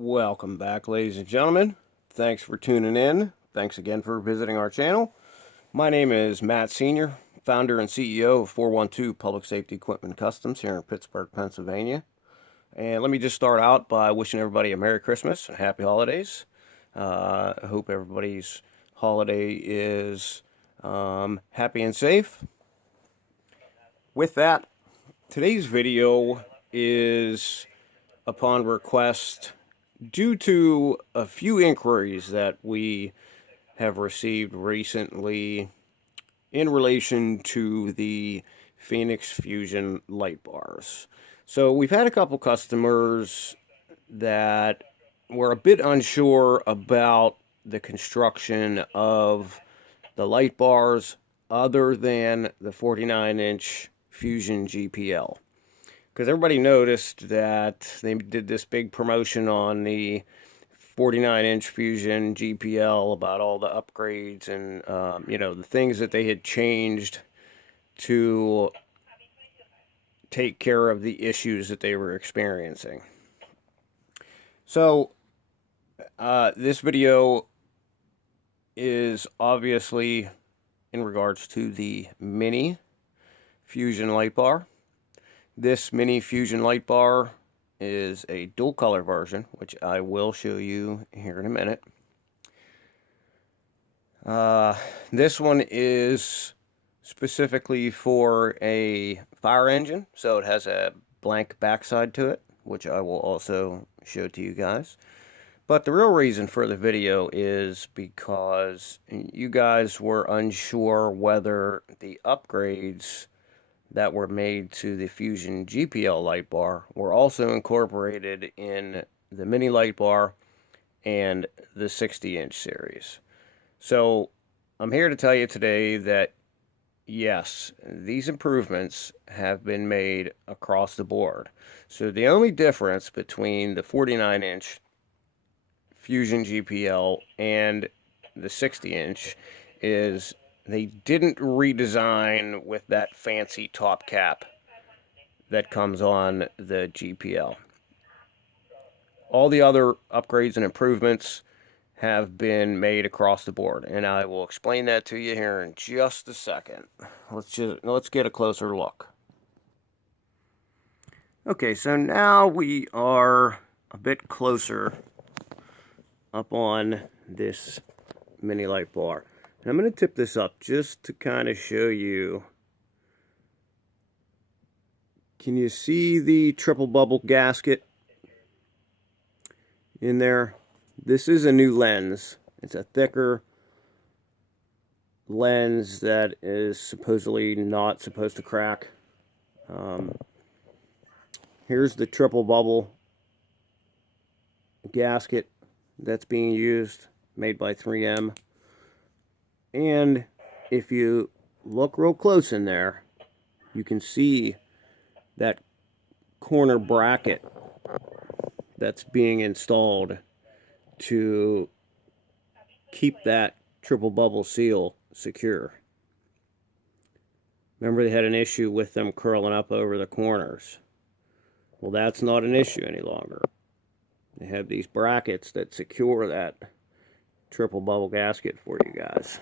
Welcome back, ladies and gentlemen. Thanks for tuning in. Thanks again for visiting our channel. My name is Matt Sr., founder and CEO of 412 Public Safety Equipment Customs here in Pittsburgh, Pennsylvania. And let me just start out by wishing everybody a Merry Christmas and Happy Holidays. I hope everybody's holiday is happy and safe. With that, today's video is upon request due to a few inquiries that we have received recently in relation to the Feniex Fusion Lightbars. So we've had a couple customers that were a bit unsure about the construction of the Lightbars other than the 49-inch Fusion GPL. Because everybody noticed that they did this big promotion on the 49-inch Fusion GPL about all the upgrades and, the things that they had changed to take care of the issues that they were experiencing. So, this video is obviously in regards to the Mini Fusion Lightbar. This Mini Fusion Lightbar is a dual color version, which I will show you here in a minute. This one is specifically for a fire engine, so it has a blank backside to it, which I will also show to you guys. But the real reason for the video is because you guys were unsure whether the upgrades that were made to the Fusion GPL light bar were also incorporated in the Mini light bar and the 60-inch series. So I'm here to tell you today that yes, these improvements have been made across the board. So the only difference between the 49-inch Fusion GPL and the 60-inch is they didn't redesign with that fancy top cap that comes on the GPL. All the other upgrades and improvements have been made across the board, and I will explain that to you here in just a second. Let's get a closer look. Okay, so now we are a bit closer up on this Mini light bar. And I'm going to tip this up just to kind of show you. Can you see the triple bubble gasket in there? This is a new lens. It's a thicker lens that is supposedly not supposed to crack. Here's the triple bubble gasket that's being used, made by 3M. And if you look real close in there, you can see that corner bracket that's being installed to keep that triple bubble seal secure. Remember, they had an issue with them curling up over the corners. Well, that's not an issue any longer. They have these brackets that secure that triple bubble gasket for you guys.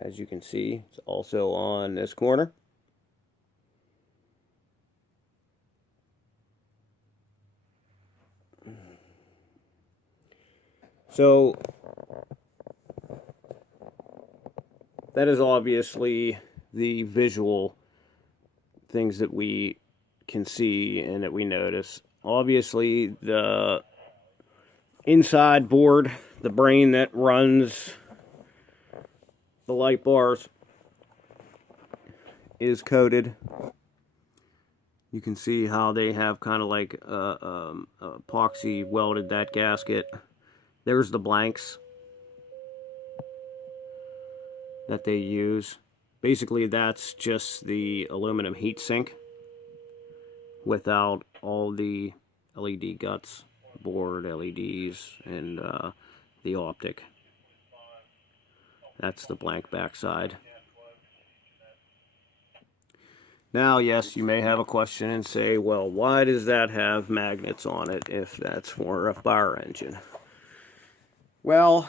As you can see, it's also on this corner. So that is obviously the visual things that we can see and that we notice. Obviously, the inside board, the brain that runs the light bars, is coated. You can see how they have kind of like epoxy welded that gasket. There's the blanks that they use. Basically, that's just the aluminum heat sink without all the LED guts, board LEDs, and the optic. That's the blank backside. Now, yes, you may have a question and say, well, why does that have magnets on it if that's for a fire engine? Well,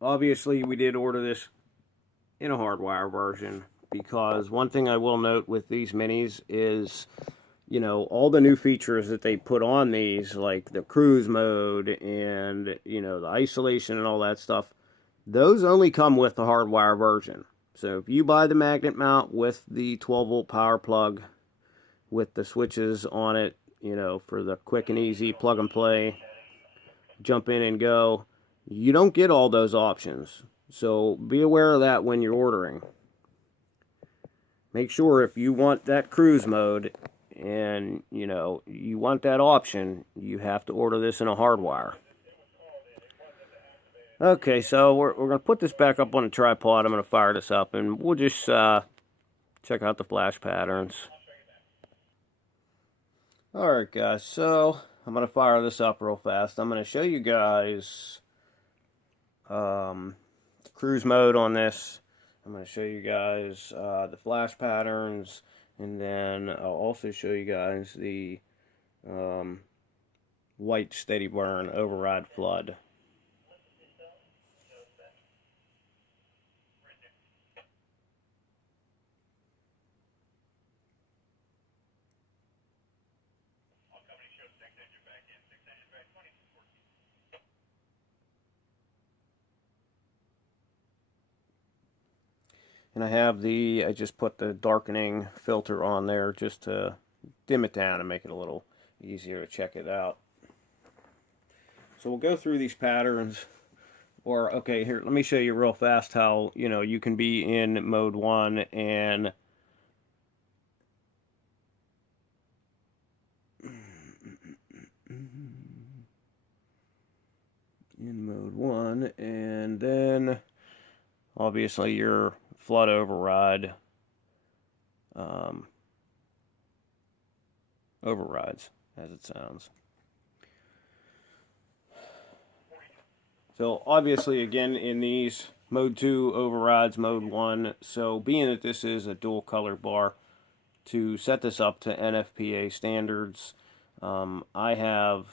obviously we did order this in a hardwire version, because one thing I will note with these minis is, you know, all the new features that they put on these, like the cruise mode and, you know, the isolation and all that stuff, those only come with the hardwire version. So if you buy the magnet mount with the 12-volt power plug with the switches on it, you know, for the quick and easy plug and play, jump in and go, you don't get all those options. So be aware of that when you're ordering. Make sure if you want that cruise mode and, you know, you want that option, you have to order this in a hardwire. Okay, so we're going to put this back up on a tripod. I'm going to fire this up, and we'll just check out the flash patterns. Alright guys, so I'm going to fire this up real fast. I'm going to show you guys cruise mode on this. I'm going to show you guys the flash patterns, and then I'll also show you guys the white steady burn override flood. And I just put the darkening filter on there just to dim it down and make it a little easier to check it out. So we'll go through these patterns. Or, okay, here, let me show you real fast how, you know, you can be in mode 1 and in mode 1, and then obviously your flood override overrides, as it sounds. So obviously, again, in these, mode 2 overrides mode 1. So being that this is a dual color bar, to set this up to NFPA standards, I have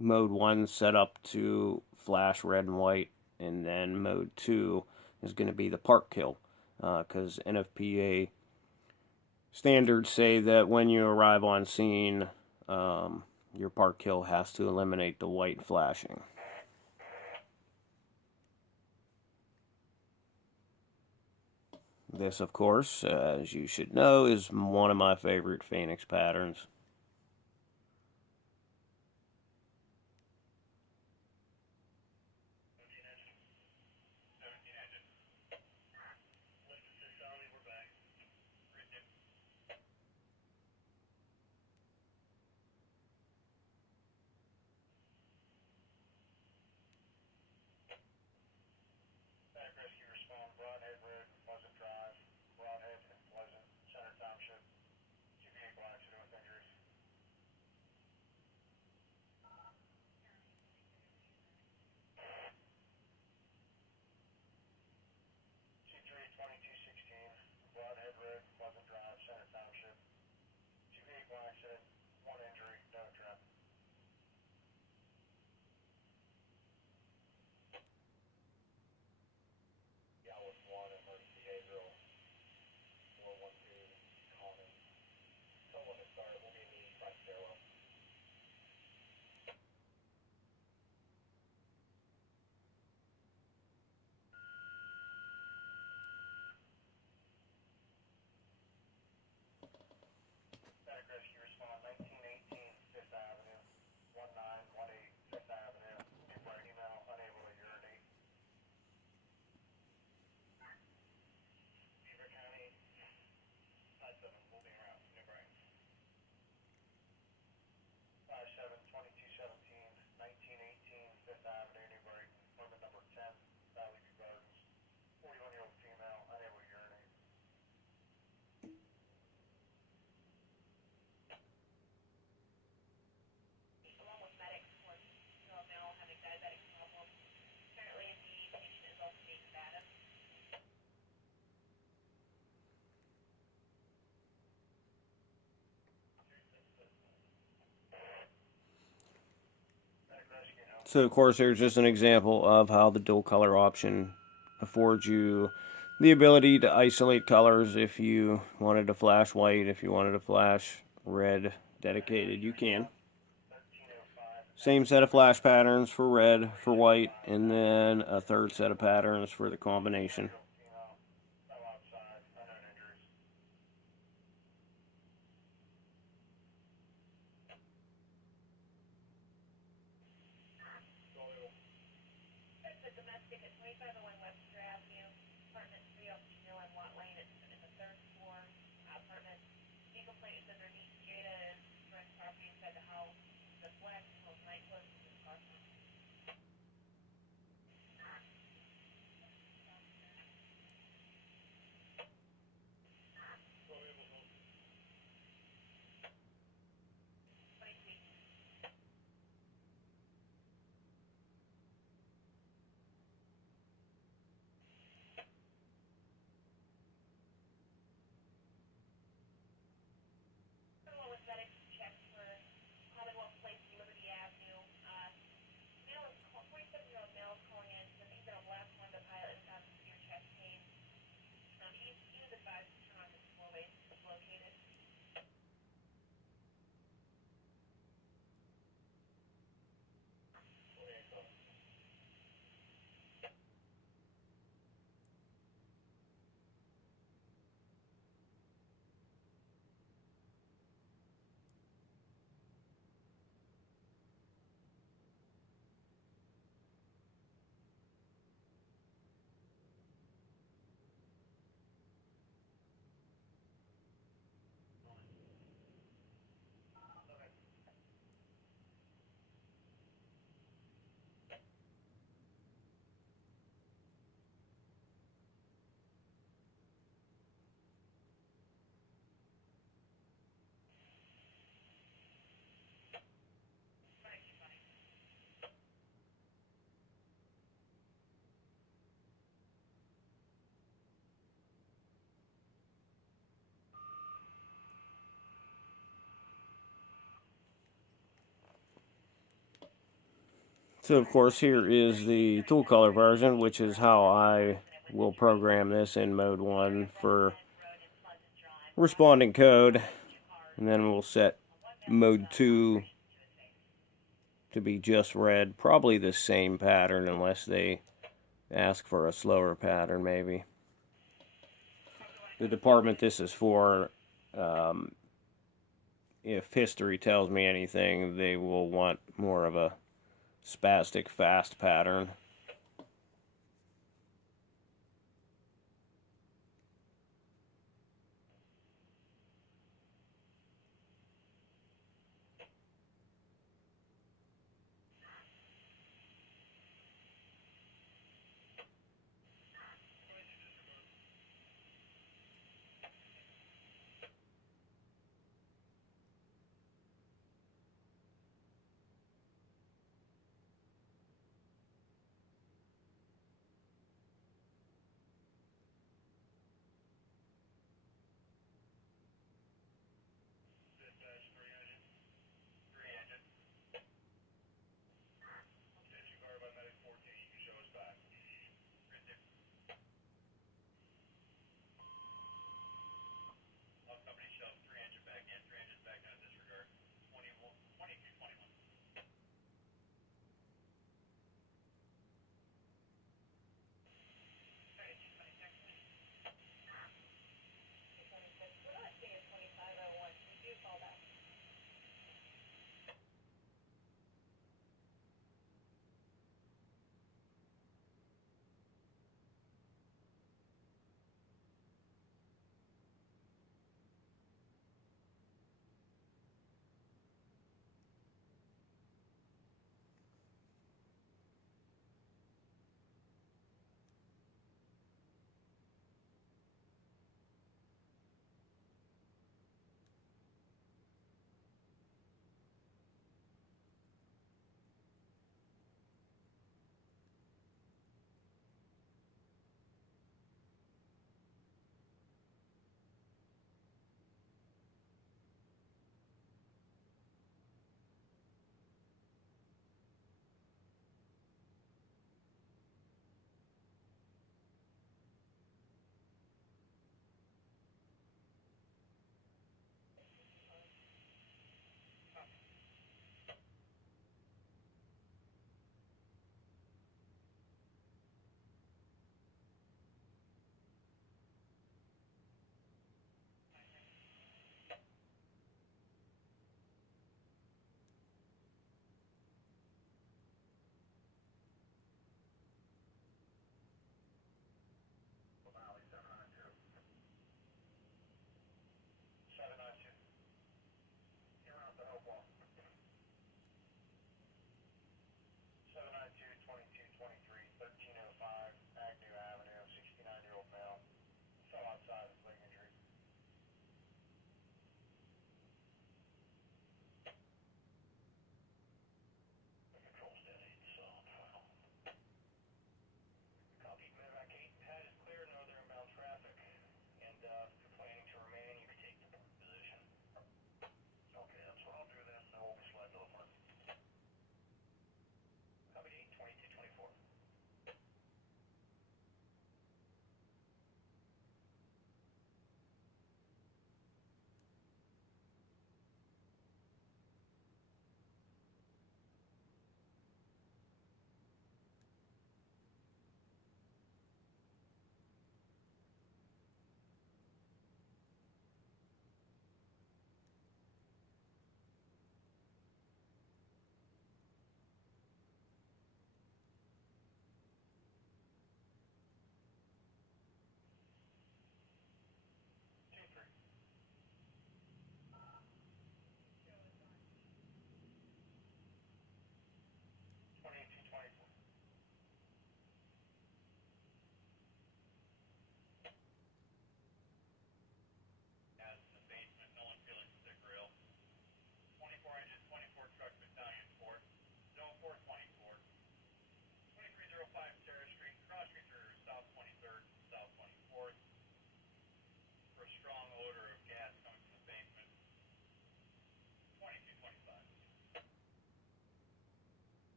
mode 1 set up to flash red and white, and then mode 2 is going to be the park kill, because NFPA standards say that when you arrive on scene, your park kill has to eliminate the white flashing. This, of course, as you should know, is one of my favorite Feniex patterns. So of course here's just an example of how the dual color option affords you the ability to isolate colors. If you wanted to flash white, if you wanted to flash red dedicated, you can. Same set of flash patterns for red, for white, and then a third set of patterns for the combination. So of course here is the tool color version, which is how I will program this in mode 1 for responding code, and then we'll set mode 2 to be just red, probably the same pattern unless they ask for a slower pattern maybe. The department this is for, if history tells me anything, they will want more of a spastic fast pattern.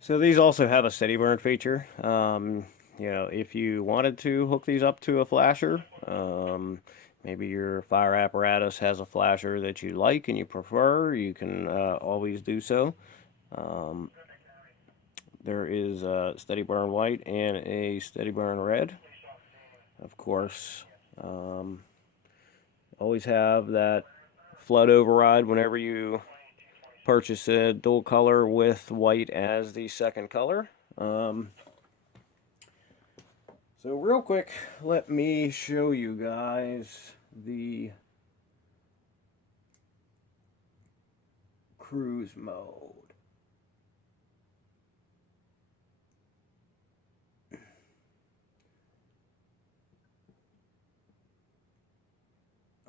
So these also have a steady burn feature. You know, if you wanted to hook these up to a flasher, maybe your fire apparatus has a flasher that you like and you prefer, you can always do so. Um, there is a steady burn white and a steady burn red. Of course, um, always have that flood override whenever you purchase a dual color with white as the second color. So real quick, let me show you guys the cruise mode.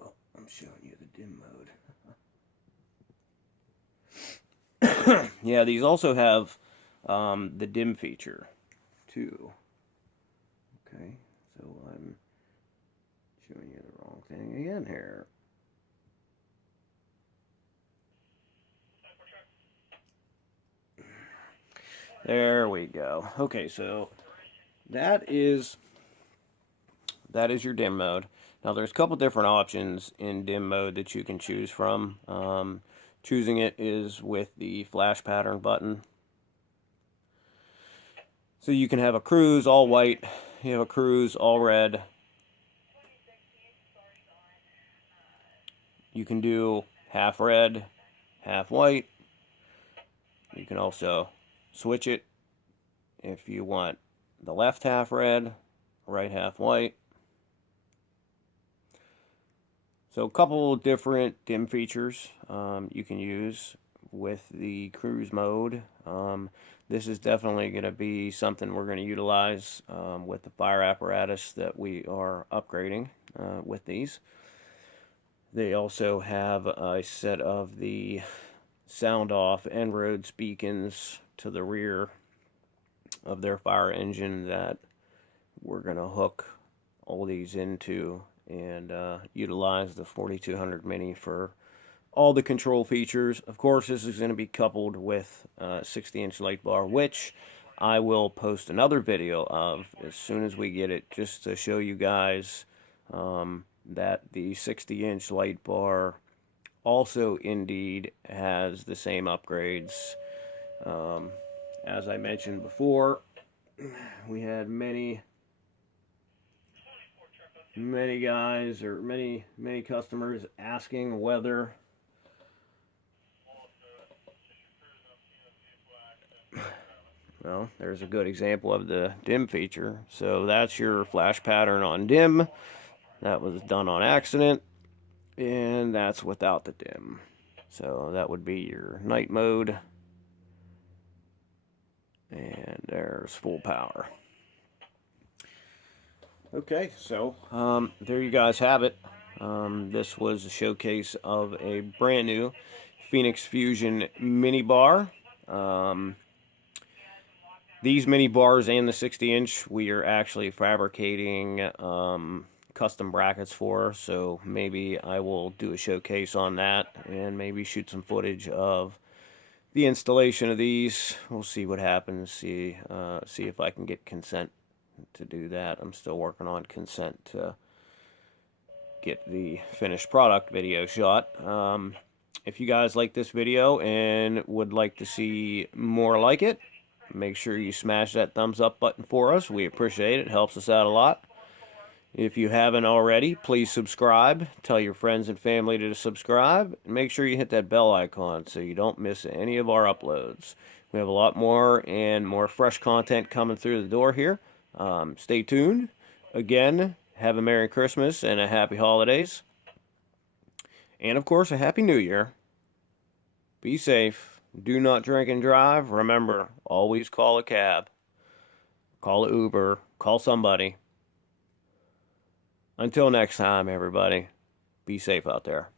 Oh, I'm showing you the dim mode. Yeah, these also have the dim feature too. Okay, so I'm showing you the wrong thing again here. There we go. Okay, so that is your dim mode. Now there's a couple different options in dim mode that you can choose from. Choosing it is with the flash pattern button. So you can have a cruise all white, you have a cruise all red. You can do half red, half white. You can also switch it if you want the left half red, right half white. So a couple different dim features you can use with the cruise mode. This is definitely going to be something we're going to utilize with the fire apparatus that we are upgrading with these. They also have a set of the sound off en-roads beacons to the rear of their fire engine that we're going to hook all these into and utilize the 4200 Mini for all the control features. Of course, this is going to be coupled with 60-inch light bar, which I will post another video of as soon as we get it, just to show you guys that the 60-inch light bar also indeed has the same upgrades. As I mentioned before, we had many guys or many customers asking whether well, there's a good example of the dim feature. So that's your flash pattern on dim. That was done on accident, and that's without the dim. So that would be your night mode, and there's full power. Okay, so there you guys have it. This was a showcase of a brand new Feniex Fusion mini bar. These mini bars and the 60-inch we are actually fabricating custom brackets for, so maybe I will do a showcase on that and maybe shoot some footage of the installation of these. We'll see what happens, see if I can get consent to do that. I'm still working on consent to get the finished product video shot. If you guys like this video and would like to see more like it, make sure you smash that thumbs up button for us. We appreciate it. It helps us out a lot. If you haven't already, please subscribe. Tell your friends and family to subscribe. And make sure you hit that bell icon so you don't miss any of our uploads. We have a lot more and more fresh content coming through the door here. Stay tuned. Again, have a Merry Christmas and a Happy Holidays. And of course, a Happy New Year. Be safe. Do not drink and drive. Remember, always call a cab. Call an Uber. Call somebody. Until next time, everybody, be safe out there.